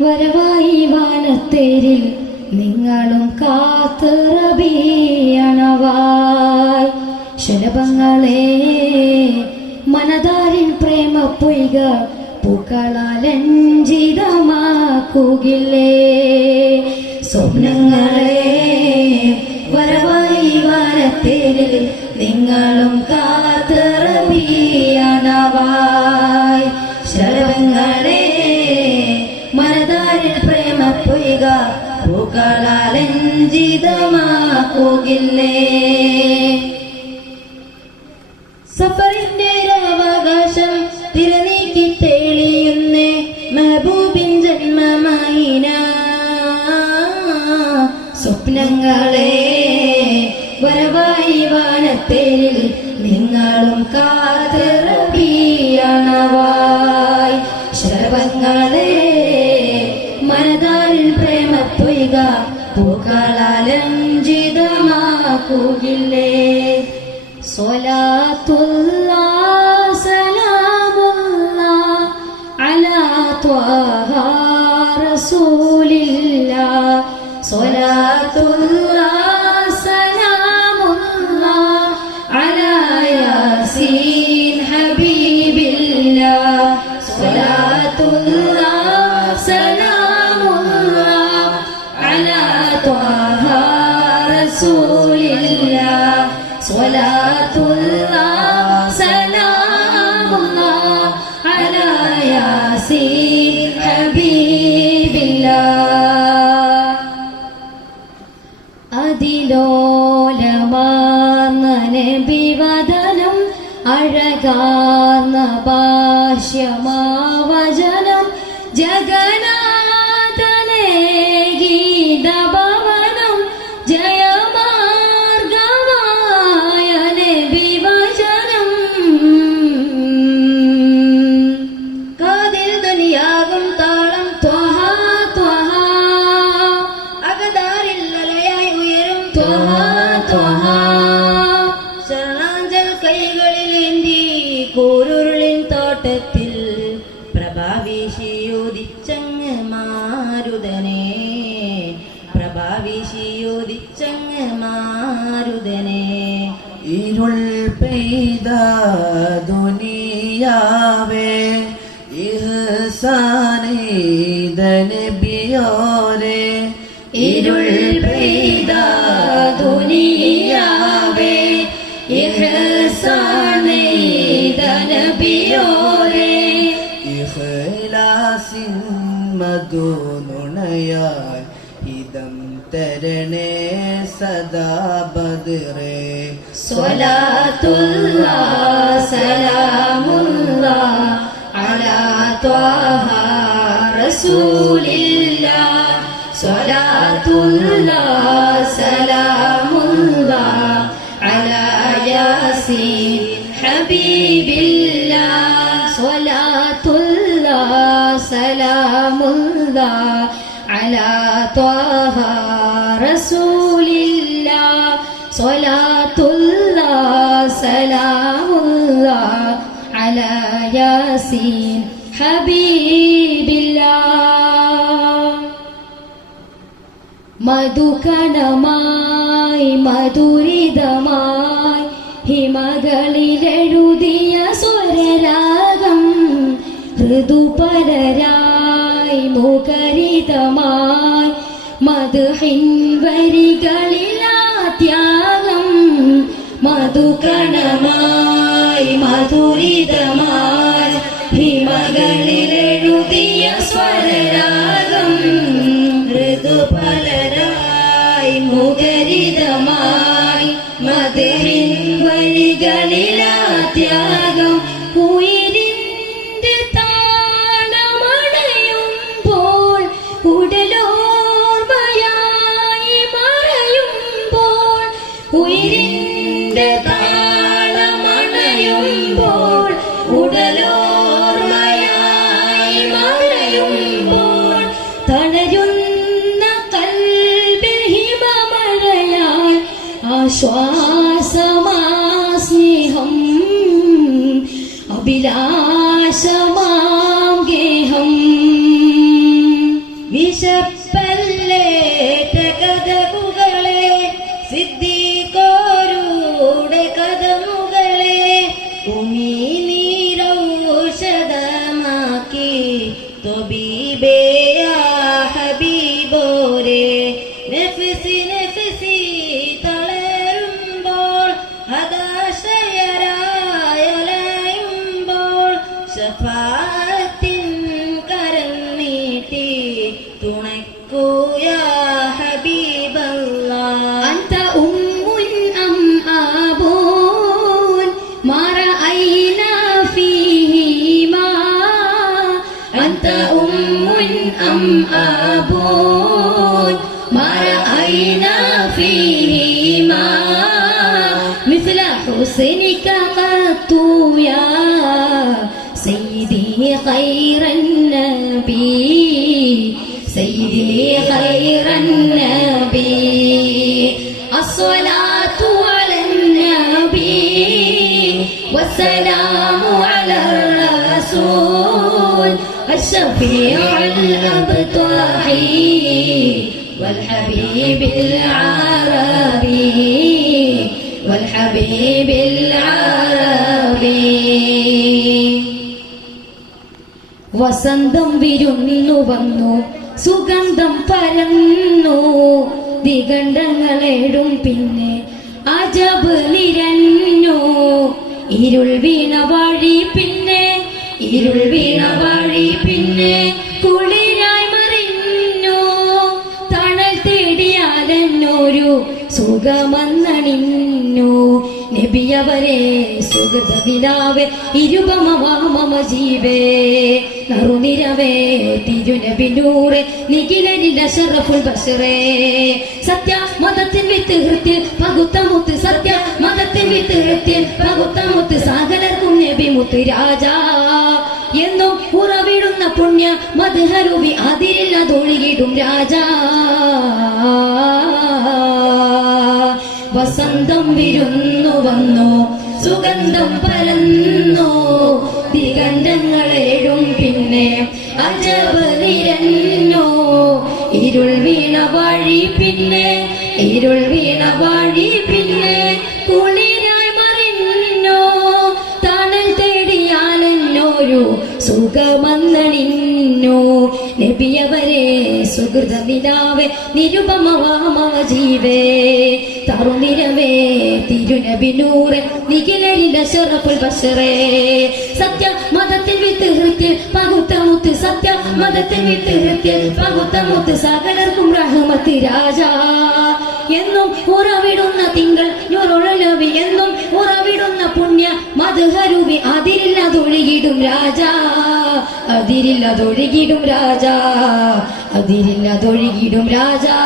വരവായി വാനത്തേരിൽ നിങ്ങളും കാത്ത് റബീഅണവായി. ശലഭങ്ങളെ മനതാരിൻ പ്രേമ പൊയ്ക പൂക്കളാലഞ്ചിതമാക്കുകില്ലേ. സ്വപ്നങ്ങളെ വരവായി വാനത്തേരിൽ നിങ്ങളും കാത്ത് റബീഅണവായി. ശലഭങ്ങളെ മനതാരിൽ പ്രേമ പൊയ്ക പൂക്കളാലഞ്ചിതമാക്കുകില്ലേ. സഫറിന്റെ അവകാശം തിരനീക്കി തെളിയുന്നേ മെഹബൂബിൻ ജന്മമായിന. സ്വപ്നങ്ങളെ വരവായി വാനത്തേരിൽ നിങ്ങളും കാത്ത് റബീഅണവായി. ശലഭങ്ങളെ മനതാരിൽ പ്രേമ പൊയ്ക പൂക്കളാലഞ്ചിതമാക്കുകില്ലേ. സ്വലാത്തുല്ലാഹ് സലാമുല്ലാഹ് അലാ ത്വാഹ റസൂലില്ലാഹ്. സ്വലാത്തുല്ലാഹ് സലാമുല്ലാഹ് അലാ യാസീൻ ഹബീബില്ലാഹ്. സ്വലാത്തുല്ലാഹ് സലാമുല്ലാഹ് അലാ ത്വാഹ റസൂലില്ലാഹ്. സ്വലാത്തുല്ലാഹ് സലാമുല്ലാഹ് അലാ യാസീൻ ഹബീബില്ലാഹ്. അതിലോലമാർന്ന നബിവദനം അഴകാർന്ന ഭാഷ്യമാവചനം ജഗന്നാഥനേ ഗീതഭവനം ജയമാർഗമായ നബിവചനം. കാതിൽ ധ്വനിയാകും താളം ത്വഹ ത്വഹ. അകതാരിൽ അലയായി ഉയരും ത്വഹ ത്വഹ. ശരണാഞ്ചൽ കൈകളിലേന്തി കൂരുരുളിൻ തോട്ടത്തിൽ പ്രഭാവീശിയോദിച്ചങ്ങ് മാരുതനെ. പ്രഭാവീശിയോദിച്ചങ്ങ് മാരുതനെ. ഇരുൾ പെയ്ത ദുനിയാവേ ഇഹ്സാനെയ്ത നബിയോരേ. ഇരുൾ പെയ്ത ദുനിയാവേ ഇഹ്സാനെയ്ത നബിയോരേ. ഇഖ്ലാസിൻ മധുനുണയായി ഹിതം തരണേ സദാ ബദ്റേ. സ്വലാത്തുല്ലാഹ് സലാമുല്ലാഹ് അലാ ത്വാഹ റസൂലില്ലാഹ്. സ്വലാത്തുല്ലാഹ് സലാമുല്ലാഹ് അലാ യാസീൻ ഹബീബില്ലാഹ്. സ്വലാത്തുല്ലാഹ് സലാമുല്ലാഹ് അലാ ത്വാഹ റസൂലില്ലാഹ്. സ്വലാത്തുല്ലാഹ് സലാമുല്ലാഹ് അലാ യാസീൻ ഹബീബില്ലാഹ്. മധുകണമായി മധുരിതമായി ഹിമകളിലെഴുതിയ സ്വരരാഗം ഋതുപരരായി മുഖരിതമായി മദ്ഹിൻ വരികളിലാത്യാഗം. മധുകണമായി മധുരിതമായി ഹിമകളിലെഴുതിയ സ്വരരാഗം ഋതുപരരായി മുഖരിതമായി മദ്ഹിൻ വരികളിലാത്യാഗം. ഉയിരിന്റെ താളമണയുമ്പോൾ ഉടലോർമ്മയായി മറയുമ്പോൾ. ഉയിരിന്റെ താളമണയുമ്പോൾ ഉടലോർമ്മയായി മറയുമ്പോൾ. തണയുന്ന കൽബിൽ ഹിമമഴയായി ആശ്വാസമാ സ്നേഹം അഭിലാഷമാം ഗേഹം. വിശപ്പല്ലേറ്റ കഥകുകളെ സിദ്ധിക്കോരുടെ കഥമുകളെ ഉമിനീരൗഷധമാക്കി തൊബീബേ യാ ഹബീബോരെ നഫ്സി നഫ്സി തളരുമ്പോൾ ഹതാശയരായലയുമ്പോൾ ശഫാഅത്തിൻ കരം നീട്ടി തുണയ്ക്കൂ യാ ഹബീബല്ലാഹ് അൻത ഉമ്മുൻ അം ആബൂൻ മാ റഅയ്നാ ഫീഹിമാ അൻത ഉമ്മുൻ അം ആബൂൻ മാ റഅയ്നാ ഫീഹിമാ مثل حسنك قط يا سيدي خير النبي سيدي خير النبي الصلاة على النبي والسلام على الرسول الشفيع الأبطحي والحبيب العربي والحبيب العربي വസന്തം വിരുന്നു വന്നു സുഗന്ധം പരന്നു ദിഗണ്ഡങ്ങളേടും പിന്നെ അജബ് നിരന്നു ഇരുൾ വീണ വഴി പിന്നെ ഇരുൾ വീണ വഴി പിന്നെ കുളിരായി മറിഞ്ഞു തണൽ തേടിയാലെന്നൊരു സുഖമന്നണിഞ്ഞു നബിയവരെ സുഗതദിനാവേ ഇരുപമവാമമ ജീവേ നറുനിരവേ തിരുനബിനൂറെ നിഖിലനിൽ അശറഫുൽ ബശറേ സത്യ മതത്തിൽ വിത്ത് ഹൃത്തിൽ പകുത്തമുത്ത് സത്യ മതത്തിൽ വിത്ത് ഹൃത്തിൽ പകുത്തമുത്ത് സകലർക്കും നബി മുത്ത് രാജാ എന്നും ഉറവിടുന്ന പുണ്യ മദ്ഹരുവി അതിരില്ലതൊഴുകിടും രാജാ വസന്തം വിരുന്നു വന്നു സുഗന്ധം പരന്നു ദിഗണ്ഡങ്ങളേഴും പിന്നെ അജബ് നിരന്നു ഇരുൾ വീണ വഴി പിന്നെ ഇരുൾ വീണ വഴി പിന്നെ കുളിരായി മറിഞ്ഞു തണൽ തേടിയാലെന്നൊരു സുഖമന്നണിഞ്ഞു നബിയവരെ സുഹൃത നിലാവേ നിരുപമവാമവ ജീവേ തറുനിരവേ തിരുനബിനൂറെ നിഖിലരിൽ അശറഫുൽ ബശറേ സത്യ മതത്തിൽ വിത്ത് ഹൃത്തിൽ പകുത്തമുത്ത് സത്യ മതത്തിൽ വിത്ത് ഹൃത്തിൽ പകുത്തമുത്ത് സകലർക്കും റഹ്മത്ത് രാജാ എന്നും ഉറവിടുന്ന തിങ്കൾ ഞൊറൊഴലവി എന്നും ഉറവിടുന്ന പുണ്യ മദ്ഹരുവി അതിരില്ലതൊഴുകിടും രാജാ അതിരില്ലതൊഴുകിടും രാജാ അതിരില്ലതൊഴുകിടും രാജാ